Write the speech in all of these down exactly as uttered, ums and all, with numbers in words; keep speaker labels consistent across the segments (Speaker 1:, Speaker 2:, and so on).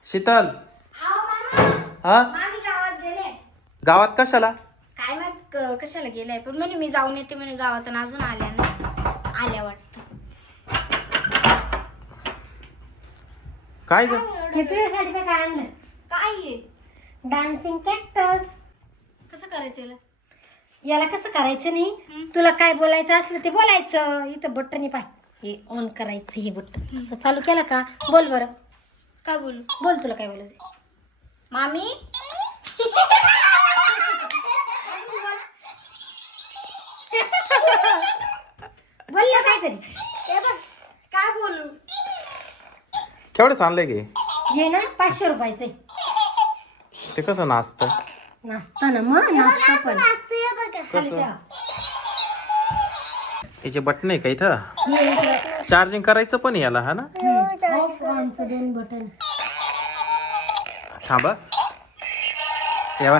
Speaker 1: शीतल
Speaker 2: आओ मामा,
Speaker 1: हा
Speaker 2: मामी गावात गेले.
Speaker 1: गावात कशाला?
Speaker 2: काय माहित क- कशाला गेलाय, पण म्हणे मी जाऊन येते म्हणे गावात आणि अजून आल्या नाही. आल्या वाटतं.
Speaker 1: काय ग?
Speaker 3: मी तुझ्यासाठी काय काय आणलं?
Speaker 2: काय आहे?
Speaker 3: Dancing cactus.
Speaker 2: कसं करायचं याला?
Speaker 3: याला कसं करायचं नाही, तुला काय बोलायचं असलं ते बोलायचं. इथं बटन पाय, हे ऑन करायचं. हे बटन असं चालू केलं का बोल बरं.
Speaker 2: काय बोलू?
Speaker 3: बोल, तुला काय बोलायचं.
Speaker 2: मामी
Speaker 3: बोल ना काहीतरी.
Speaker 2: हे बघ, काय बोलू?
Speaker 1: केवढं आणलंय गे?
Speaker 3: ये ना पाचशे रुपयाचं आहे.
Speaker 1: ते कसं नाचतं?
Speaker 3: नाचता ना मग, नाचता पण खाली
Speaker 1: कसं?
Speaker 3: ठेवा.
Speaker 1: त्याचे बटन आहे का इथं?
Speaker 3: हे इकडं.
Speaker 1: चार्जिंग करायचं पण आहे याला, हा ना?
Speaker 3: हम्म. ऑफ ऑनचं दोन बटन.
Speaker 1: थांबा येवा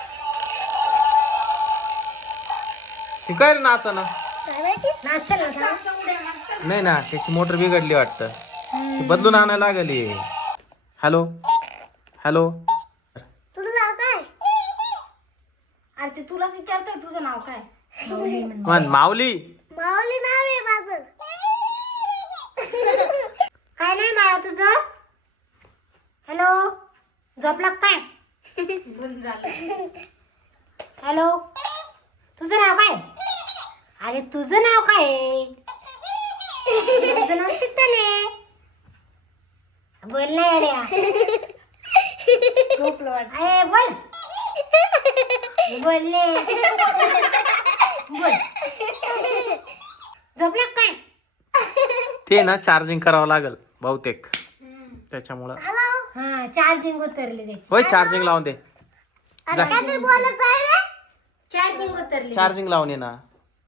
Speaker 1: ती काय रे नाचा ना?
Speaker 3: नाचल ना.
Speaker 1: नाही ना, त्याची मोटर बिघडली वाटतं. ती बदलून आणायला लागली. हॅलो हॅलो
Speaker 2: तुझं नाव काय? अरे ते तुलाच विचारतोय, तुझं नाव काय?
Speaker 3: माऊली म्हण.
Speaker 1: म्हण माऊली.
Speaker 2: माऊली नाव आहे माझं.
Speaker 3: काय नाही बाळा तुझं? हॅलो, झोपला का काय? हॅलो, तुझं नाव काय? अरे तुझं नाव काय आहे? तुझं नाव शीतल आहे. बोल ना येड्या.
Speaker 2: झोपलं वाटतं.
Speaker 3: अरे बोल. बोल ने. बोल. झोपला का काय?
Speaker 1: ते ना चार्जिंग करावं लागल बहुतेक, त्याच्यामुळं.
Speaker 3: हा, चार्जिंग उतरली त्याची.
Speaker 1: होय, चार्जिंग लावून दे.
Speaker 2: काय बोलत आहे रे?
Speaker 3: चार्जिंग उतरली.
Speaker 1: चार्जिंग लावून ये ना.